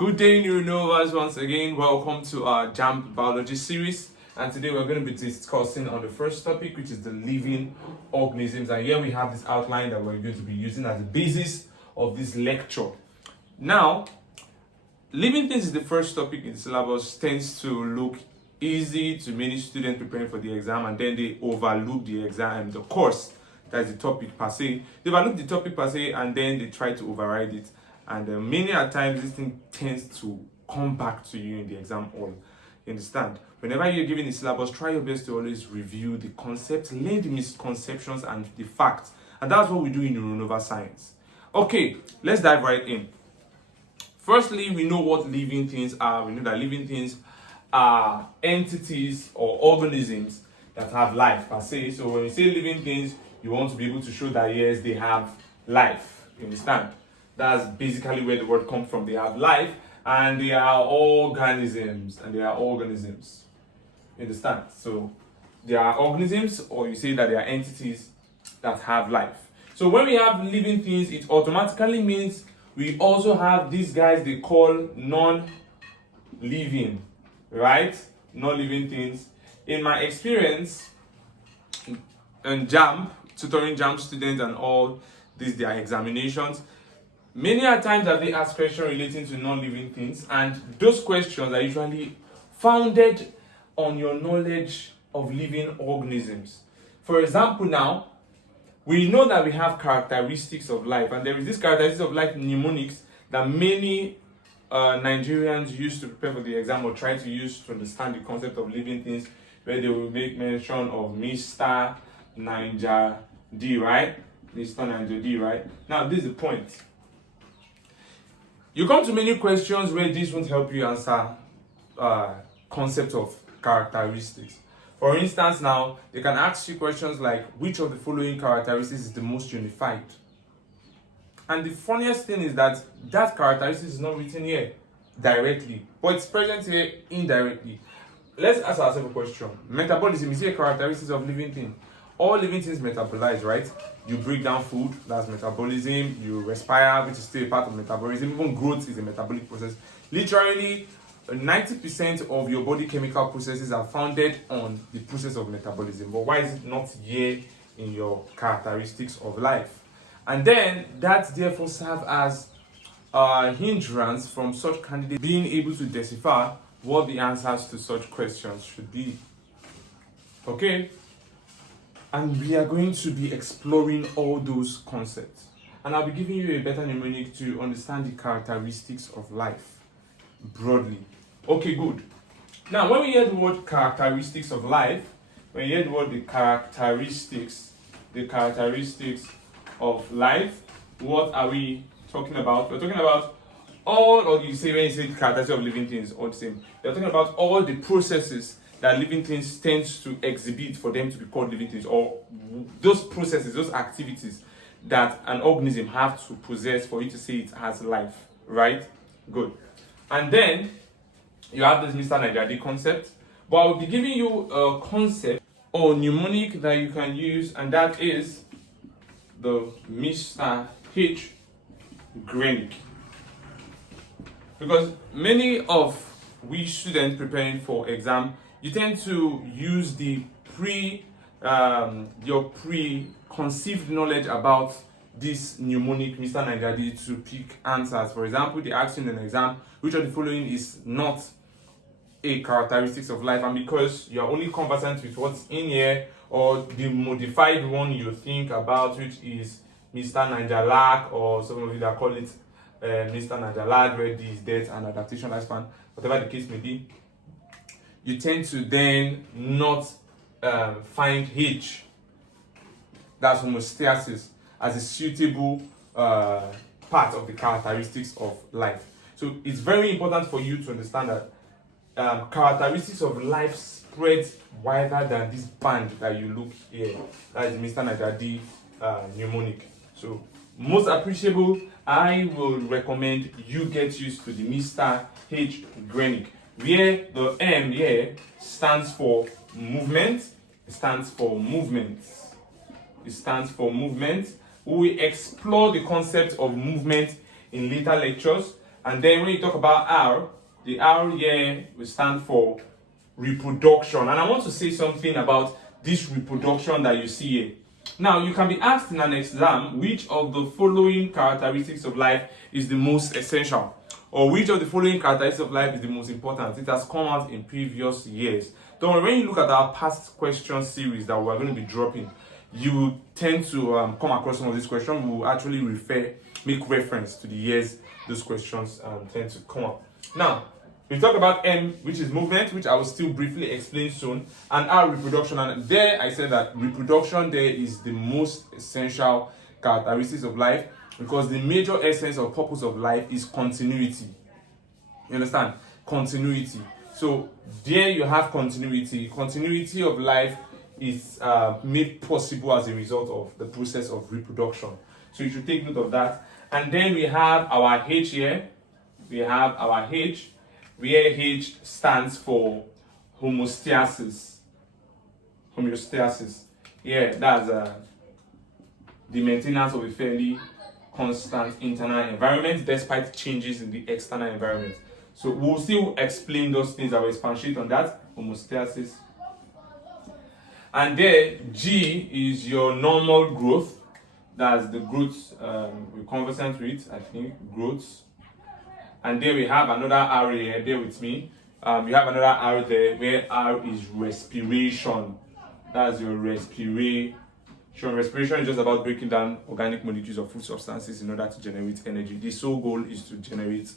Good day, new Novas. Once again, welcome to our JAMB biology series. And today we're going to be discussing on the first topic, which is the living organisms. And here we have this outline that we're going to be using as the basis of this lecture. Now, living things is the first topic in the syllabus. Tends to look easy to many students preparing for the exam, and then they overlook the exam, the course. That's the topic per se. They overlook the topic per se, and then they try to override it. And many a times this thing tends to come back to you in the exam hall. You understand? Whenever you're giving the syllabus, try your best to always review the concepts, learn the misconceptions and the facts. And that's what we do in neuronova science. Okay, let's dive right in. Firstly, we know what living things are. We know that living things are entities or organisms that have life per se. So when you say living things, you want to be able to show that yes, they have life. You understand? That's basically where the word comes from. They have life and they are organisms. You understand? So they are organisms, or you say that they are entities that have life. So when we have living things, it automatically means we also have these guys they call non-living, right? Non-living things. In my experience in JAMB, tutoring JAMB students and all these their examinations, many a times have they asked questions relating to non-living things, and those questions are usually founded on your knowledge of living organisms. For example, now, we know that we have characteristics of life, and there is this characteristics of life mnemonics that many Nigerians use to prepare for the exam or try to use to understand the concept of living things, where they will make mention of Mr. Niger D, right? Mr. Niger D, right? Now, this is the point. You come to many questions where this won't help you answer concept of characteristics. For instance, now they can ask you questions like, which of the following characteristics is the most unified? And the funniest thing is that that characteristic is not written here directly, but it's present here indirectly. Let's ask ourselves a question. Metabolism is here a characteristic of living things. All living things metabolize, right? You break down food, that's metabolism. You respire, which is still a part of metabolism. Even growth is a metabolic process. Literally, 90% of your body chemical processes are founded on the process of metabolism. But why is it not here in your characteristics of life? And then that therefore serves as a hindrance from such candidates being able to decipher what the answers to such questions should be. Okay? And we are going to be exploring all those concepts. And I'll be giving you a better mnemonic to understand the characteristics of life broadly. Okay, good. Now, when we hear the word characteristics of life, when you hear the word the characteristics of life, what are we talking about? We're talking about all, or you say when you say characteristics of living things, all the same. We're talking about all the processes that living things tends to exhibit for them to be called living things, or those processes, those activities that an organism have to possess for you to say it has life, right? Good. And then you have this Mr. Niger concept, but I will be giving you a concept or mnemonic that you can use, and that is the Mr. H. GRENIC. Because many of we students preparing for exam, you tend to use the your preconceived knowledge about this mnemonic Mr. Niger D to pick answers. For example, they ask you in an exam, which of the following is not a characteristics of life, and because you're only conversant with what's in here, or the modified one you think about, which is Mr. Niger Lack, or some of you that call it Mr. Niger Lack, where D is death and adaptation lifespan, whatever the case may be, you tend to then not find H, that's homeostasis, as a suitable part of the characteristics of life. So it's very important for you to understand that characteristics of life spreads wider than this band that you look here. That is Mr. Niger D mnemonic. So most appreciable, I will recommend you get used to the Mr. H. GRENIC, where the M here stands for movement. It stands for movements. It stands for movement. We will explore the concept of movement in later lectures, And then when you talk about R, the R here will stand for reproduction. And I want to say something about this reproduction that you see here. Now, you can be asked in an exam which of the following characteristics of life is the most essential, or which of the following characteristics of life is the most important. It has come out in previous years. Don't worry, when you look at our past question series that we're going to be dropping, you tend to come across some of these questions. We will actually make reference to the years those questions tend to come up. Now, we talk about M, which is movement, which I will still briefly explain soon, and R, reproduction. And there I said that reproduction there is the most essential characteristics of life, because the major essence or purpose of life is continuity. You understand? Continuity. So there you have continuity. Continuity of life is made possible as a result of the process of reproduction. So you should take note of that. And then we have our H here. We have our H, where H stands for homeostasis. Homeostasis. Yeah, that's the maintenance of a fairly constant internal environment despite changes in the external environment. So we'll still explain those things. I will expatiate on that. Homeostasis. And then G is your normal growth. That's the growth we're conversant with, I think, growth. And then we have another R here, bear with me. You have another R there, where R is respiration. That's your respiration. Respiration is just about breaking down organic molecules of food substances in order to generate energy. The sole goal is to generate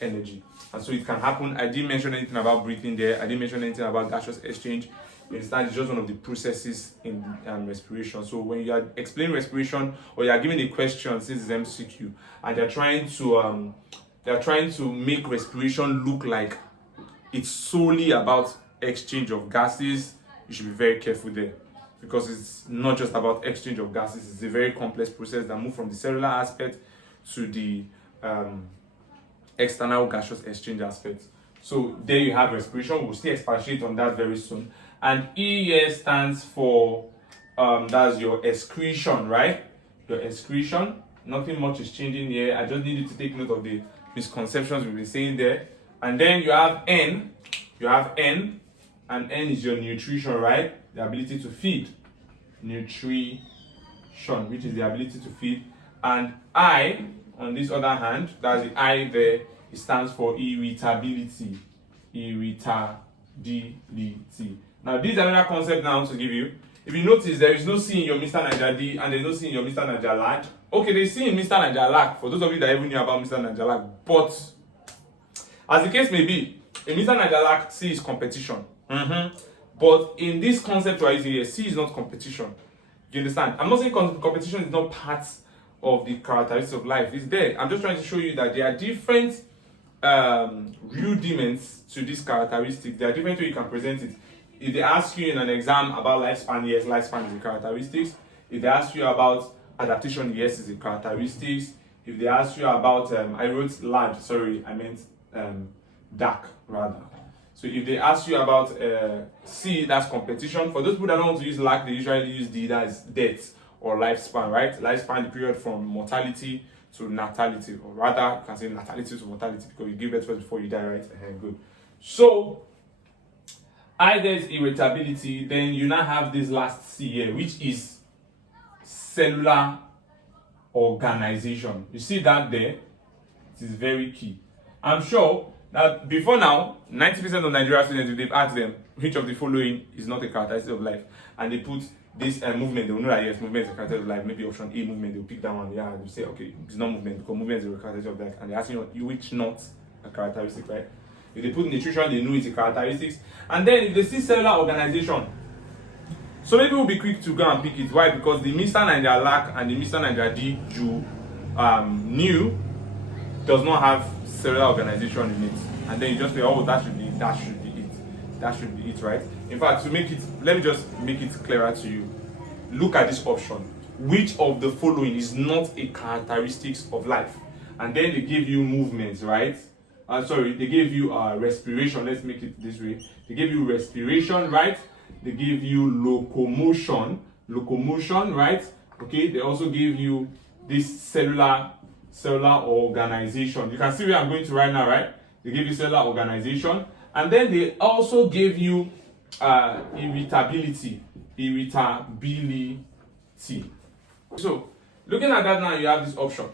energy. And so it can happen. I didn't mention anything about breathing there. I didn't mention anything about gaseous exchange. You understand? It's just one of the processes in respiration. So when you are explaining respiration, or you are given a question, since it's MCQ, and they're trying to make respiration look like it's solely about exchange of gases, you should be very careful there, because it's not just about exchange of gases. It's a very complex process that moves from the cellular aspect to the external gaseous exchange aspect. So there you have respiration. We'll still expatiate on that very soon. And E here stands for that's your excretion, right? Your excretion. Nothing much is changing here. I just need you to take note of the misconceptions we've been saying there. And then you have N. You have N, and N is your nutrition, right? The ability to feed. Nutrition, which is the ability to feed. And I, on this other hand, that's the I there, it stands for irritability. Irritability. Now, this is another concept now to give you. If you notice, there is no C in your Mr. Niger D, and there's no C in your Mr. Niger Lack. Okay, there's C in Mr. Niger Lack, for those of you that even knew about Mr. Niger Lack. But, as the case may be, in Mr. Niger Lack, C is competition. But in this concept right here, C is not competition. You understand? I'm not saying competition is not part of the characteristics of life. It's there. I'm just trying to show you that there are different rudiments to this characteristic. There are different ways you can present it. If they ask you in an exam about lifespan, yes, lifespan is the characteristics. If they ask you about adaptation, yes, is the characteristics. If they ask you about, I wrote large, sorry, I meant dark rather. So if they ask you about C, that's competition. For those people that don't want to use lack, they usually use D, that's death or lifespan, right? Lifespan, the period from mortality to natality, or rather, you can say natality to mortality, because you give birth first before you die, right? Good. So, there's irritability, then you now have this last C here, which is cellular organization. You see that there? It is very key. I'm sure that before now, 90% of Nigerian students, if they've asked them which of the following is not a characteristic of life, and they put this movement, they will know that yes, movement is a characteristic of life. Maybe option A, movement, they'll pick that one. Yeah, they'll say, okay, it's not movement, because movement is a characteristic of life, and they're asking you which not a characteristic, right? If they put nutrition, they know it's a characteristics. And then if they see cellular organization, so maybe we'll be quick to go and pick it. Why? Because the Mr. Niger Lack and the Mr. Niger D you knew does not have cellular organization in it. And then you just say, oh, that should be it. That should be it, right? In fact, to make it, let me just make it clearer to you. Look at this option. Which of the following is not a characteristics of life? And then they give you movements, right? They give you respiration. Let's make it this way. They give you respiration, right? They give you locomotion, right? Okay, they also give you this cellular cellular organization. You can see where I'm going to right now, right? They give you cellular organization, and then they also gave you irritability. So, looking at that now, you have this option.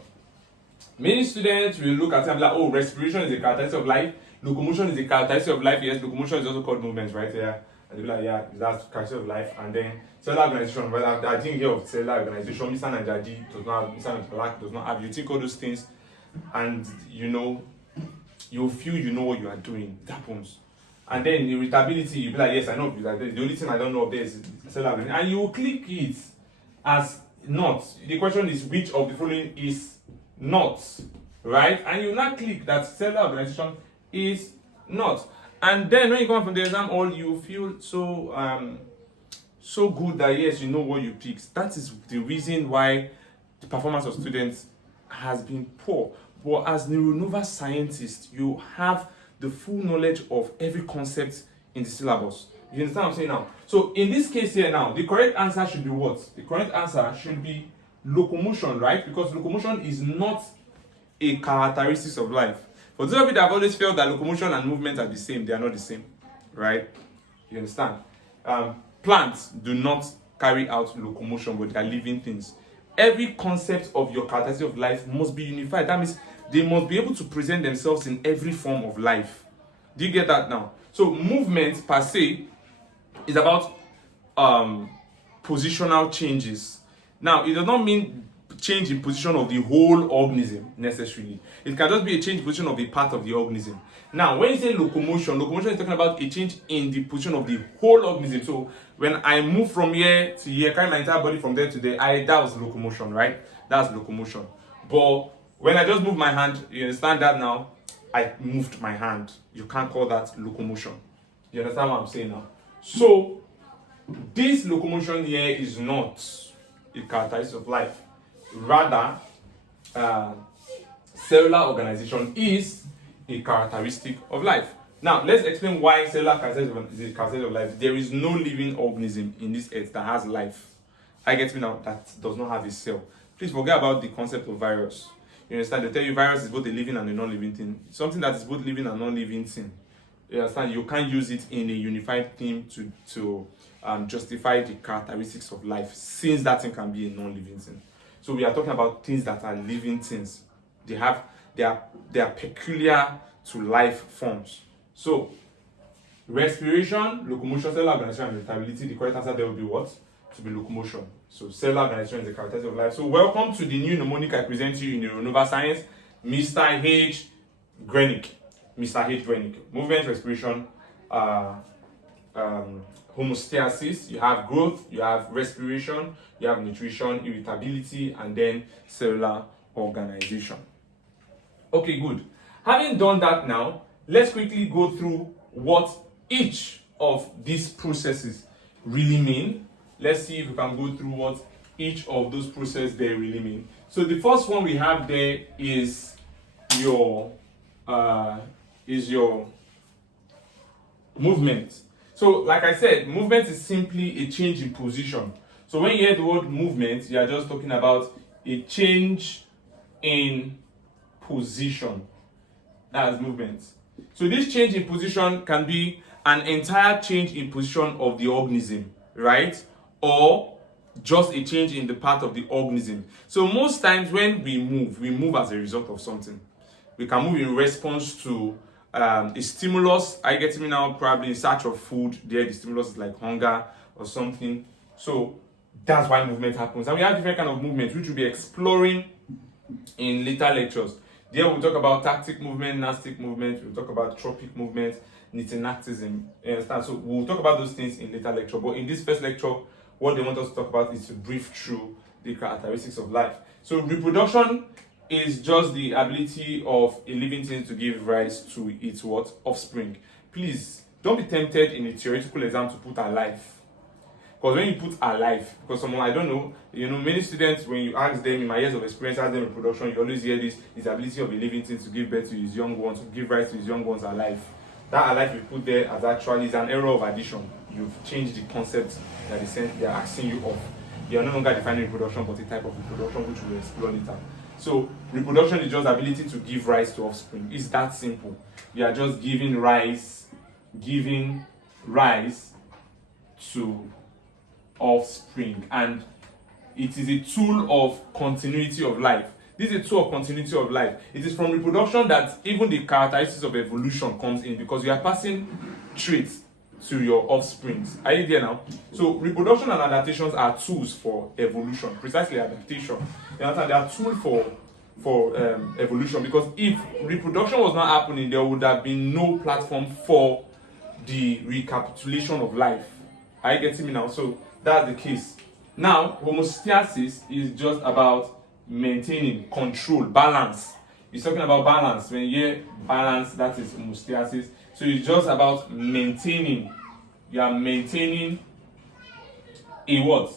Many students will look at it and be like, oh, respiration is a characteristic of life, locomotion is a characteristic of life. Yes, locomotion is also called movement, right? Yeah. And they'll be like, yeah, that's characteristic of life. And then cellular organization, well, I didn't hear of cellular organization. Mr. Najaji does not have, Mr. Black does not have. You think all those things, and you know, you feel you know what you are doing. It happens. And then irritability, you'll be like, yes, I know. The only thing I don't know of there is cellular organization. And you will click it as not. The question is, which of the following is not, right? And you now click that cellular organization is not. And then when you come from the exam hall, you feel so so good that yes, you know what you picked. That is the reason why the performance of students has been poor. But as neuronova scientists, you have the full knowledge of every concept in the syllabus. You understand what I'm saying now? So in this case here now, the correct answer should be what? The correct answer should be locomotion, right? Because locomotion is not a characteristic of life. For those of you that have always felt that locomotion and movement are the same, they are not the same, right? You understand? Plants do not carry out locomotion, but they are living things. Every concept of your characteristic of life must be unified. That means they must be able to present themselves in every form of life. Do you get that now? So movement per se is about positional changes. Now, it does not mean change in position of the whole organism necessarily. It can just be a change in position of a part of the organism. Now, when you say locomotion, locomotion is talking about a change in the position of the whole organism. So when I move from here to here, carry my entire body from there to there, that was locomotion, right? That's locomotion. But when I just move my hand, you understand that now? I moved my hand. You can't call that locomotion. You understand what I'm saying now? So this locomotion here is not a characteristic of life. Rather, cellular organization is a characteristic of life. Now, let's explain why cellular characteristic is a characteristic of life. There is no living organism in this earth that has life. I get me now, that does not have a cell. Please forget about the concept of virus. You understand? They tell you virus is both a living and a non-living thing. Something that is both living and non-living thing. You understand? You can't use it in a unified thing to justify the characteristics of life, since that thing can be a non-living thing. So we are talking about things that are living things. They are peculiar to life forms. So respiration, locomotion, cellular organization, and irritability. The correct answer there will be what? To be locomotion. So cellular organization is the characteristic of life. So welcome to the new mnemonic I present to you in neuronova science, Mr. H. GRENIC. Mr. H. GRENIC. Movement, respiration, homeostasis. You have growth, you have respiration, you have nutrition, irritability, and then cellular organization. Okay, good. Having done that now, let's quickly go through what each of these processes really mean. Let's see if we can go through what each of those processes they really mean. So the first one we have there is your movement. So like I said, movement is simply a change in position. So when you hear the word movement, you are just talking about a change in position. That's movement. So this change in position can be an entire change in position of the organism, right? Or just a change in the part of the organism. So most times when we move as a result of something. We can move in response to a stimulus. I get me now, probably in search of food. There, the stimulus is like hunger or something. So that's why movement happens. And we have different kind of movements, which we'll be exploring in later lectures. There we'll talk about tactic movement, nastic movement. We'll talk about tropic movement, nitinactism. You understand? So we'll talk about those things in later lecture. But in this first lecture, what they want us to talk about is to brief through the characteristics of life. So reproduction is just the ability of a living thing to give rise to its what? Offspring. Please, don't be tempted in a theoretical exam to put alive. Because when you put alive, because someone, I don't know, many students, when you ask them, in my years of experience, ask them reproduction, you always hear this ability of a living thing to give birth to his young ones, to give rise to his young ones alive. That alive you put there as actually is an error of addition. You've changed the concept that they are asking you of. You are no longer defining reproduction, but a type of reproduction which we will explore later. So reproduction is just ability to give rise to offspring. It's that simple. You are just giving rise to offspring, and it is a tool of continuity of life. This is a tool of continuity of life. It is from reproduction that even the characteristics of evolution comes in, because you are passing traits to your offsprings. Are you there now? So reproduction and adaptations are tools for evolution, precisely adaptation. You understand? They are tools for evolution, because if reproduction was not happening, there would have been no platform for the recapitulation of life. Are you getting me now? So that's the case. Now, homeostasis is just about maintaining control, balance. It's talking about balance. When you hear balance, that is homeostasis. So it's just about maintaining. You are maintaining a what?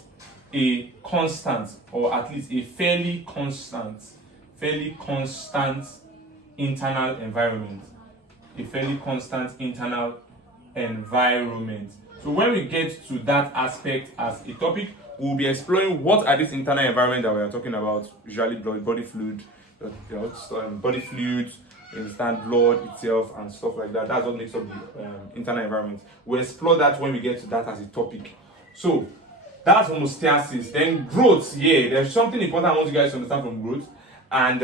A constant, or at least a fairly constant internal environment. A fairly constant internal environment. So when we get to that aspect as a topic, we'll be exploring what are these internal environment that we are talking about. Usually body fluid, body fluids, you understand, blood itself and stuff like that. That's what makes up the internal environment. We'll explore that when we get to that as a topic. So that's homeostasis. Then growth, there's something important I want you guys to understand from growth, and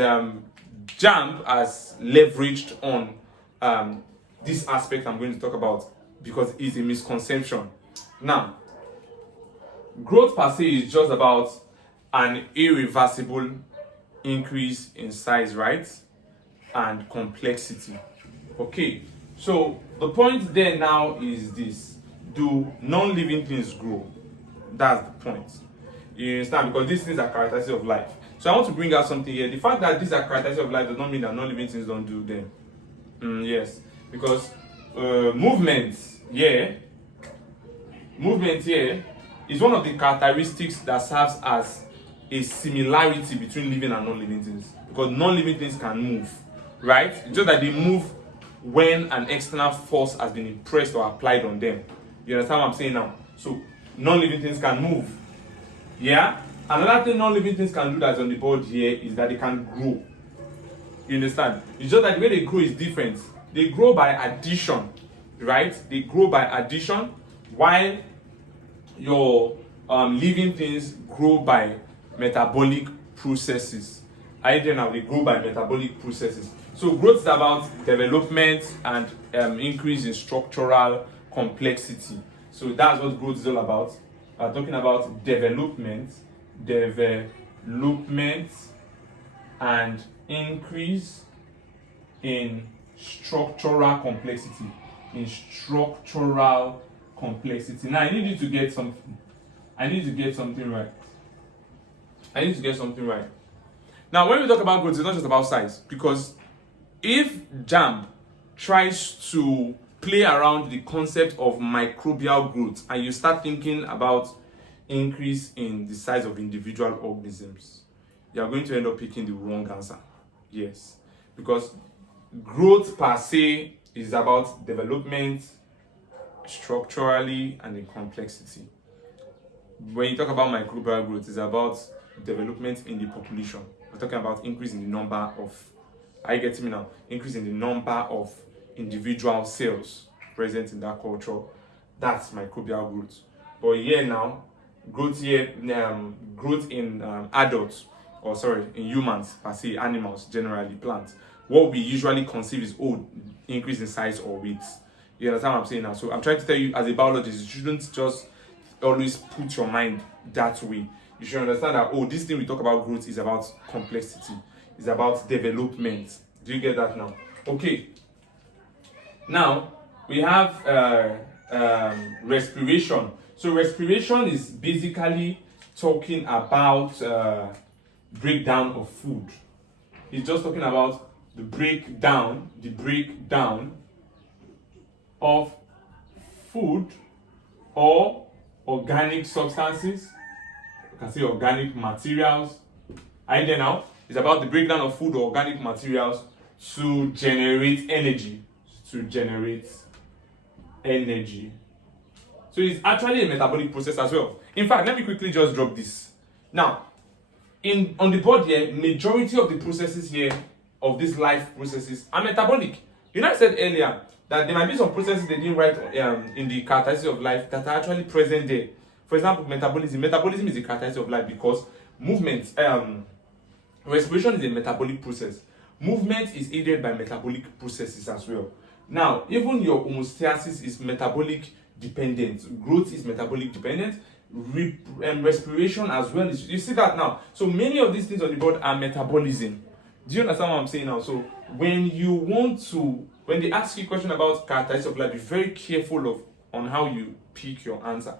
JAMB has leveraged on this aspect I'm going to talk about, because it's a misconception. Now, growth per se is just about an irreversible increase in size, right? And complexity. Okay, so the point there now is this: do non-living things grow? That's the point. You understand? Because these things are characteristics of life. So I want to bring out something here. The fact that these are characteristics of life does not mean that non-living things don't do them. Yes, because movement here is one of the characteristics that serves as a similarity between living and non-living things, because non-living things can move, right? It's just that they move when an external force has been impressed or applied on them. You understand what I'm saying now? So non-living things can move. Another thing non-living things can do that's on the board here is that they can grow. You understand? It's just that the way they grow is different. They grow by addition, right? They grow by addition, while your living things grow by metabolic processes. Now they grow by metabolic processes. So growth is about development and increase in structural complexity. So that's what growth is all about. We're talking about development and increase in structural complexity. Now I need you to get something. I need to get something right. Now when we talk about growth, it's not just about size, because if JAMB tries to play around the concept of microbial growth and you start thinking about increase in the size of individual organisms, you are going to end up picking the wrong answer. Yes, because growth per se is about development structurally and in complexity. When you talk about microbial growth, it's about development in the population. We're talking about increase in the number of, are you getting me now? Increase in the number of individual cells present in that culture. That's microbial growth. But here now, growth in adults, in humans per se, animals generally, plants. What we usually conceive is increase in size or weight. You understand what I'm saying now? So I'm trying to tell you, as a biologist, you shouldn't just always put your mind that way. You should understand that this thing we talk about growth is about complexity, it's about development. Do you get that now? Okay. Now we have respiration. So respiration is basically talking about breakdown of food. It's just talking about the breakdown of food or organic substances. You can say organic materials. Are you there now? It's about the breakdown of food or organic materials to generate energy. So it's actually a metabolic process as well. In fact, let me quickly just drop this. Now, on the board here, majority of the processes here of these life processes are metabolic. You know, I said earlier that there might be some processes they didn't write in the characteristics of life that are actually present there. For example, metabolism. Metabolism is a characteristic of life because movement, respiration is a metabolic process. Movement is aided by metabolic processes as well. Now, even your homeostasis is metabolic dependent. Growth is metabolic dependent. Respiration as well. You see that now? So many of these things on the board are metabolism. Do you understand what I'm saying now? So when they ask you a question about characteristics of life, be very careful on how you pick your answer,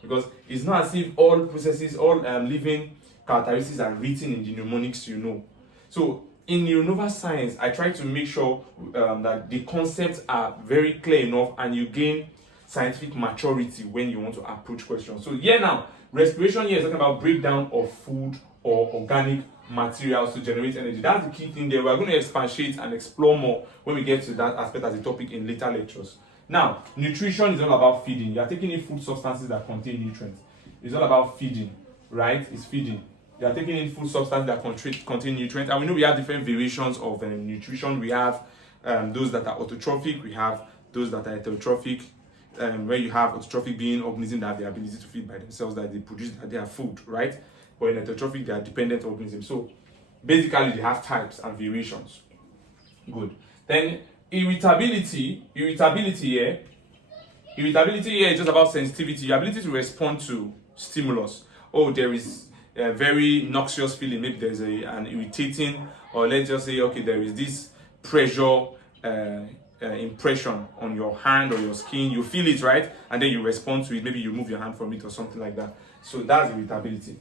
because it's not as if all processes, all living characteristics are written in the mnemonics, you know. So in neuronova science, I try to make sure that the concepts are very clear enough and you gain scientific maturity when you want to approach questions. So here now, respiration here is talking about breakdown of food or organic materials to generate energy. That's the key thing there. We're going to expatiate and explore more when we get to that aspect as a topic in later lectures. Now, nutrition is all about feeding. You are taking in food substances that contain nutrients. It's all about feeding, right? It's feeding. You are taking in food substances that contain nutrients. And we know we have different variations of nutrition. We have those that are autotrophic. We have those that are heterotrophic. Where you have autotrophic being organisms that have the ability to feed by themselves, that they produce their food, right? But in heterotrophic, they are dependent organisms. So basically, they have types and variations. Good. Then irritability here is just about sensitivity, your ability to respond to stimulus. Oh, there is a very noxious feeling. Maybe there's an irritating, or let's just say, okay, there is this pressure impression on your hand or your skin. You feel it, right? And then you respond to it. Maybe you move your hand from it or something like that. So that's irritability.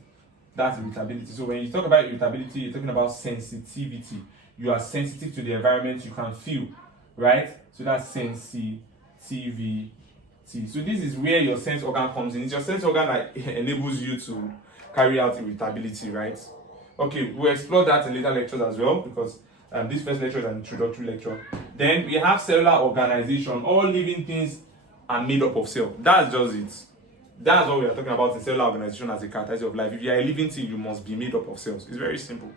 So when you talk about irritability, you're talking about sensitivity. You are sensitive to the environment you can feel, right? So that's sensitivity. So this is where your sense organ comes in. It's your sense organ that enables you to carry out irritability, right? Okay, we'll explore that in later lectures as well, because this first lecture is an introductory lecture. Then we have cellular organization. All living things are made up of cells. That's just it. That's what we are talking about in cellular organization as a characteristic of life. If you are a living thing, you must be made up of cells. It's very simple.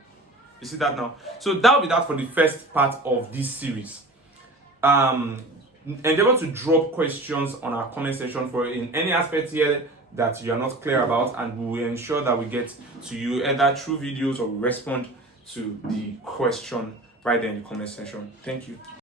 You see that now? So that will be that for the first part of this series. Endeavor to drop questions on our comment section for in any aspect here that you are not clear about, and we will ensure that we get to you either through videos or we respond to the question right there in the comment section. Thank you.